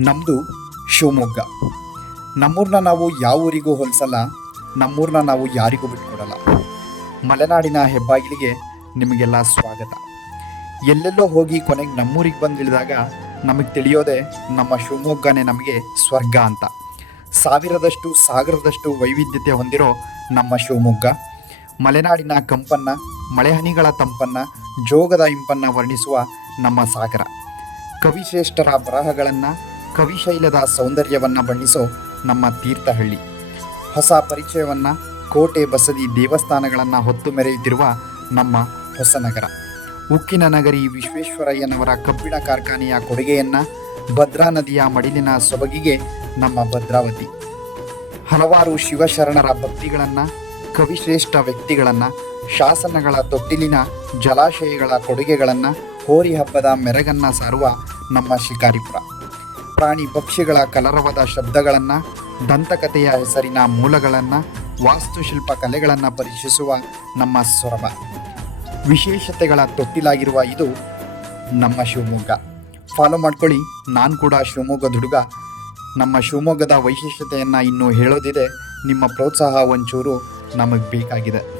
ನಮ್ಮದು ಶಿವಮೊಗ್ಗ. ನಮ್ಮೂರನ್ನ ನಾವು ಯಾವ ಊರಿಗೂ ಹೋಲಿಸಲ್ಲ, ನಮ್ಮೂರನ್ನ ನಾವು ಯಾರಿಗೂ ಬಿಟ್ಕೊಡಲ್ಲ. ಮಲೆನಾಡಿನ ಹೆಬ್ಬಾಗಿಲಿಗೆ ನಿಮಗೆಲ್ಲ ಸ್ವಾಗತ. ಎಲ್ಲೆಲ್ಲೋ ಹೋಗಿ ಕೊನೆಗೆ ನಮ್ಮೂರಿಗೆ ಬಂದಿಳಿದಾಗ ನಮಗೆ ತಿಳಿಯೋದೆ ನಮ್ಮ ಶಿವಮೊಗ್ಗನೇ ನಮಗೆ ಸ್ವರ್ಗ ಅಂತ. ಸಾವಿರದಷ್ಟು ಸಾಗರದಷ್ಟು ವೈವಿಧ್ಯತೆ ಹೊಂದಿರೋ ನಮ್ಮ ಶಿವಮೊಗ್ಗ ಮಲೆನಾಡಿನ ಕಂಪನ್ನು, ಮಳೆಹನಿಗಳ ತಂಪನ್ನು, ಜೋಗದ ಇಂಪನ್ನು ವರ್ಣಿಸುವ ನಮ್ಮ ಸಾಗರ. ಕವಿಶ್ರೇಷ್ಠರ ಬರಹಗಳನ್ನು, ಕವಿಶೈಲದ ಸೌಂದರ್ಯವನ್ನು ಬಣ್ಣಿಸೋ ನಮ್ಮ ತೀರ್ಥಹಳ್ಳಿ. ಹೊಸ ಪರಿಚಯವನ್ನು, ಕೋಟೆ ಬಸದಿ ದೇವಸ್ಥಾನಗಳನ್ನು ಹೊತ್ತು ಮೆರೆಯುತ್ತಿರುವ ನಮ್ಮ ಹೊಸನಗರ. ಉಕ್ಕಿನ ನಗರಿ ವಿಶ್ವೇಶ್ವರಯ್ಯನವರ ಕಬ್ಬಿಣ ಕಾರ್ಖಾನೆಯ ಕೊಡುಗೆಯನ್ನು, ಭದ್ರಾ ನದಿಯ ಮಡಿಲಿನ ಸೊಬಗಿಗೆ ನಮ್ಮ ಭದ್ರಾವತಿ. ಹಲವಾರು ಶಿವಶರಣರ ಭಕ್ತಿಗಳನ್ನು, ಕವಿಶ್ರೇಷ್ಠ ವ್ಯಕ್ತಿಗಳನ್ನು, ಶಾಸನಗಳ ತೊಟ್ಟಿಲಿನ ಜಲಾಶಯಗಳ ಕೊಡುಗೆಗಳನ್ನು, ಹೋರಿ ಹಬ್ಬದ ಮೆರಗನ್ನು ಸಾರುವ ನಮ್ಮ ಶಿಕಾರಿಪುರ. ಪ್ರಾಣಿ ಪಕ್ಷಿಗಳ ಕಲರವದ ಶಬ್ದಗಳನ್ನು, ದಂತಕಥೆಯ ಹೆಸರಿನ ಮೂಲಗಳನ್ನು, ವಾಸ್ತುಶಿಲ್ಪ ಕಲೆಗಳನ್ನು ಪರೀಕ್ಷಿಸುವ ನಮ್ಮ ಸೊರಬ. ವಿಶೇಷತೆಗಳ ತೊಟ್ಟಿಲಾಗಿರುವ ಇದು ನಮ್ಮ ಶಿವಮೊಗ್ಗ. ಫಾಲೋ ಮಾಡ್ಕೊಳ್ಳಿ. ನಾನು ಕೂಡ ಶಿವಮೊಗ್ಗದ ಹುಡುಗ. ನಮ್ಮ ಶಿವಮೊಗ್ಗದ ವೈಶಿಷ್ಟ್ಯತೆಯನ್ನು ಇನ್ನೂ ಹೇಳೋದಿದೆ. ನಿಮ್ಮ ಪ್ರೋತ್ಸಾಹ ಒಂಚೂರು ನಮಗೆ ಬೇಕಾಗಿದೆ.